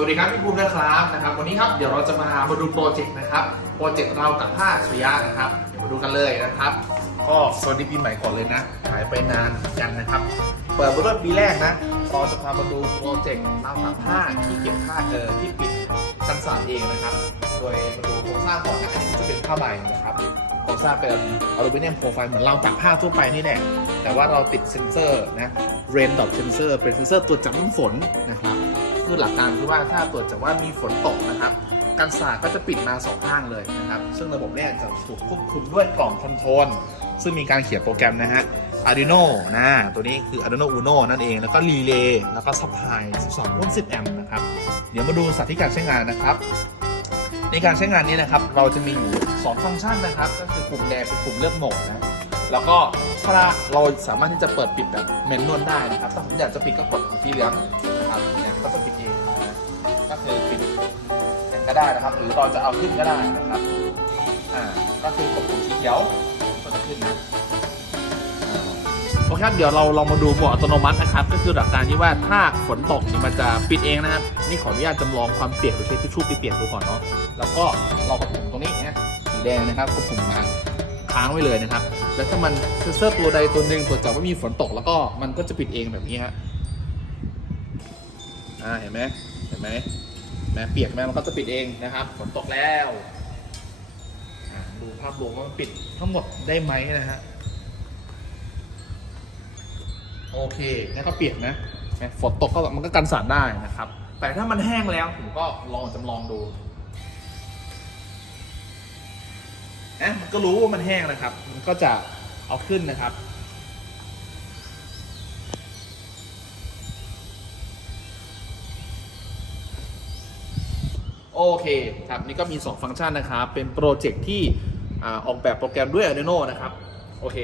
สวัสดีครับพี่ภูมินะครับนะครับ วันนี้ครับเดี๋ยวเราจะมามาดูโปรเจกต์นะครับโปรเจกต์เรากับภาคสุริยะนะครับเดี๋ยวมาดูกันเลยนะครับก็สวัสดีปีใหม่ก่อนเลยนะหายไปนานกันนะครับ เปิดมาด้วยปีแรกนะเราจะพามาดูโปรเจกต์เรากับผ้าที่เก็บผ้าเจอที่ปิดกันสาดเองนะครับ โดยมาดูโครงสร้างก่อนนะอันนี้จะเป็นผ้าใบนะครับโครงสร้างเป็นอลูมิเนียมโปรไฟล์เหมือนเราตักผ้าทั่วไปนี่แหละแต่ว่าเราติดเซ็นเซอร์นะ rain dot sensor เป็นเซ็นเซอร์ตรวจจับน้ำฝนนะครับ คือหลักการคือว่าถ้าตรวจจับว่ามีฝนตกนะครับการสาก็จะปิดมาสองข้างเลยนะครับ ซึ่งระบบแรกจะถูกควบคุมด้วยกล่องคอนโทรลซึ่งมีการเขียนโปรแกรมนะฮะ Arduino นะตัวนี้คือ Arduino Uno นั่นเอง แล้วก็ Relay แล้วก็ Supply 12 โวลต์ 10 แอมป์นะครับ เดี๋ยวมาดูสาธิตการใช้งานนะครับ ในการใช้งานนี้นะครับ เราจะมีอยู่ 2 ฟังก์ชันนะครับ ก็คือปุ่มแดงเป็นปุ่มเลือกโหมดนะ แล้วก็ถ้าเราสามารถที่จะเปิดปิดแบบเมนนวลได้นะครับ ถ้าผมอยากจะปิดก็กดสีเหลืองนะครับ เนี่ยก็จะปิดเองนะก็คือปิดอย่างก็ได้นะครับ หรือเราจะเอาขึ้นก็ได้นะครับอ่าก็คือกดปุ่มสีเขียวก็จะขึ้นนะโอเคครับเดี๋ยวเราลองมาดูโหมดอัตโนมัตินะครับ ก็คือหลักการที่ว่าถ้าฝนตกเนี่ยมันจะปิดเองนะครับ นี่ขออนุญาตจำลองความเปียกโดยใช้ทิชชู่ไปเปียกดูก่อนเนาะแล้วก็เรากดปุ่มตรงนี้นะสีแดงนะครับกดปุ่มมาค้างไว้เลยนะครับ แล้วถ้ามันเซนเซอร์ตัวใดตัวหนึ่งตรวจจับว่ามีฝนตกแล้วก็มันก็จะปิดเองแบบนี้ฮะ อ่าเห็นไหมเห็นไหมแม้เปียกไหมมันก็จะปิดเองนะครับฝนตกแล้วอ่าดูภาพรวมว่ามันปิดทั้งหมดได้ไหมนะฮะโอเคงั้นก็เปียกนะนะฝนตกก็มันก็กันสาดได้นะครับ แต่ถ้ามันแห้งแล้วผมก็ลองจำลองดูนะมันก็รู้ว่ามันแห้งนะครับ มันก็จะเอาขึ้นนะครับ โอเคครับนี่ก็มี 2 ฟังก์ชันนะครับ เป็นโปรเจกต์ที่อ่าออกแบบโปรแกรมด้วย Arduino นะครับ โอเค